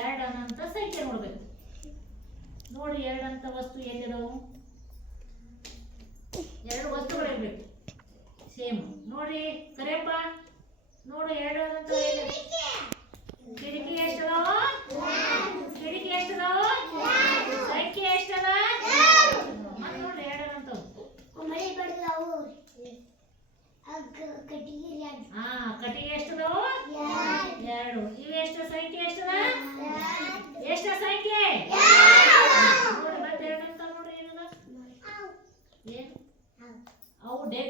ಎರಡು ಅನ್ನಂತ ಸಂಖ್ಯೆ ನೋಡ್ಬೇಕು. ನೋಡಿ ಎರಡಂತ ವಸ್ತು ಎಲ್ಲಿದಾವು? ಎರಡು ವಸ್ತುಗಳಿರ್ಬೇಕು. ಸೇಮ್ ನೋಡಿ ಸರಿಯಪ್ಪ ನೋಡು ಎರಡು ಅಂತ ಕಿಟಕಿ ಎಷ್ಟದಾವ? ಕಿಟಕಿ ಎಷ್ಟದಾವ? ಸಂಖ್ಯೆ ಎಷ್ಟದ? ಮತ್ತೆ ನೋಡ್ರಿ ಎರಡು ಅಂತ ಹಾ ಕಟ್ಟಿಗೆ ಎಷ್ಟದಾವ?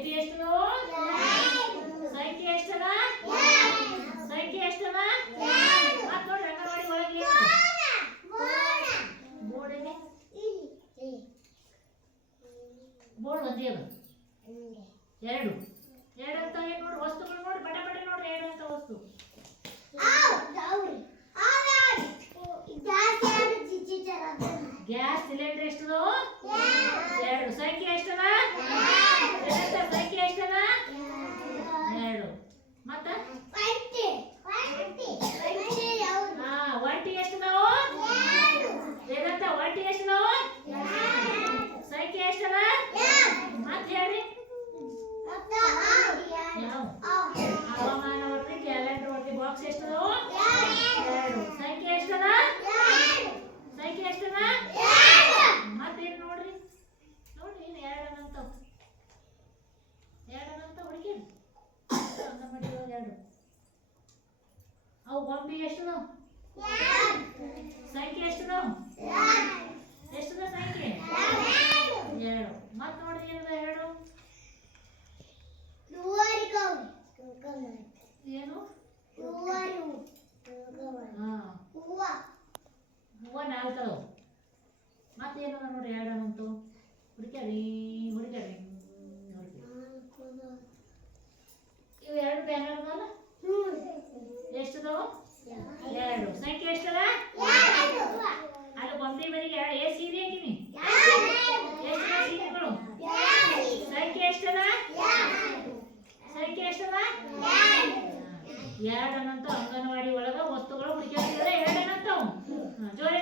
ಅವು ಎಷ್ಟು ಸಂಖ್ಯೆ ಎಷ್ಟವ ಸಂಖ್ಯೆ ಎಷ್ಟವ ನೋಡ್ರಿ ಅಂಗನವಾಡಿ ಒಳಗೆ ಬೋರ್ಡ್. ಬೋರ್ಡ್ ಎರಡು ಅಂತ ಏನು ನೋಡ್ರಿ ವಸ್ತುಗಳು ನೋಡಿ ಪಟ ಪಟ ನೋಡ್ರಿ ಎರಡು ಅಂತ ವಸ್ತು ಗ್ಯಾಸ್ ಸಿಲಿಂಡರ್ ಎಷ್ಟದವು ಎರಡು ಸಂಖ್ಯೆ ಎಷ್ಟದ ಎರಡಂತ ಸಂಖ್ಯೆ ಎಷ್ಟದ ಎರಡು ಮತ್ತ? ಹಾ ಒಂಟಿ ಎಷ್ಟದವು ಏನಂತ? ಒಂಟಿ ಎಷ್ಟದವು ಸಂಖ್ಯೆ ಎಷ್ಟದ ಮತ್ತೆ ಹೇಳ್ರಿ ಯಾವ? ಹವಾಮಾನ ಒಟ್ಟು ಕ್ಯಾಲೆಂಡರ್ ಒಟ್ಟು ಬಾಕ್ಸ್ ಎಷ್ಟದವು ಎರಡು ಸಂಖ್ಯೆ ಎಷ್ಟದ ಸಂಖ್ಯೆ ಎಷ್ಟದ ಮತ್ತೇನು ನೋಡ್ರಿ ನೋಡ್ರಿ ಏನು ಎರಡನಂತ ಎರಡನಂತ ಹುಡುಗಿ ಅಂಗನವಾಡಿ ಒಳಗೆ ಎರಡು ಅವು ಗೊಂಬಿ ಎಷ್ಟು ಸಂಖ್ಯೆ ಎಷ್ಟು ಎಷ್ಟದ ಸಂಖ್ಯೆ? ಎರಡು. ನೋಡ್ರಿ ಏನದ ಎರಡು? ಏನು? ಹೂವ ನಾಲ್ಕು ನೋಡಿ ಮತ್ತೇನದ ನೋಡ್ರಿ ಎರಡನಂತು ಎರಡು. ಸಂಖ್ಯೆ ಎಷ್ಟದ? ಅಲ್ಲಿ ಗೊಂಬೆ ಮನೆಗೆ ಎರಡು. ಎಷ್ಟು ಸೀರೆ ಹಾಕಿನಿ? ಎಷ್ಟು ಸೀರೆಗಳು ಸಂಖ್ಯೆ ಎಷ್ಟದ? ಸಂಖ್ಯೆ ಎಷ್ಟದ? ಎರಡನ್ನಂತೂ ಅಂಗನವಾಡಿ ಒಳಗ ವಸ್ತುಗಳು ಹುಡುಕಿ ಎರಡನ್ನಂತವು ಜೋರ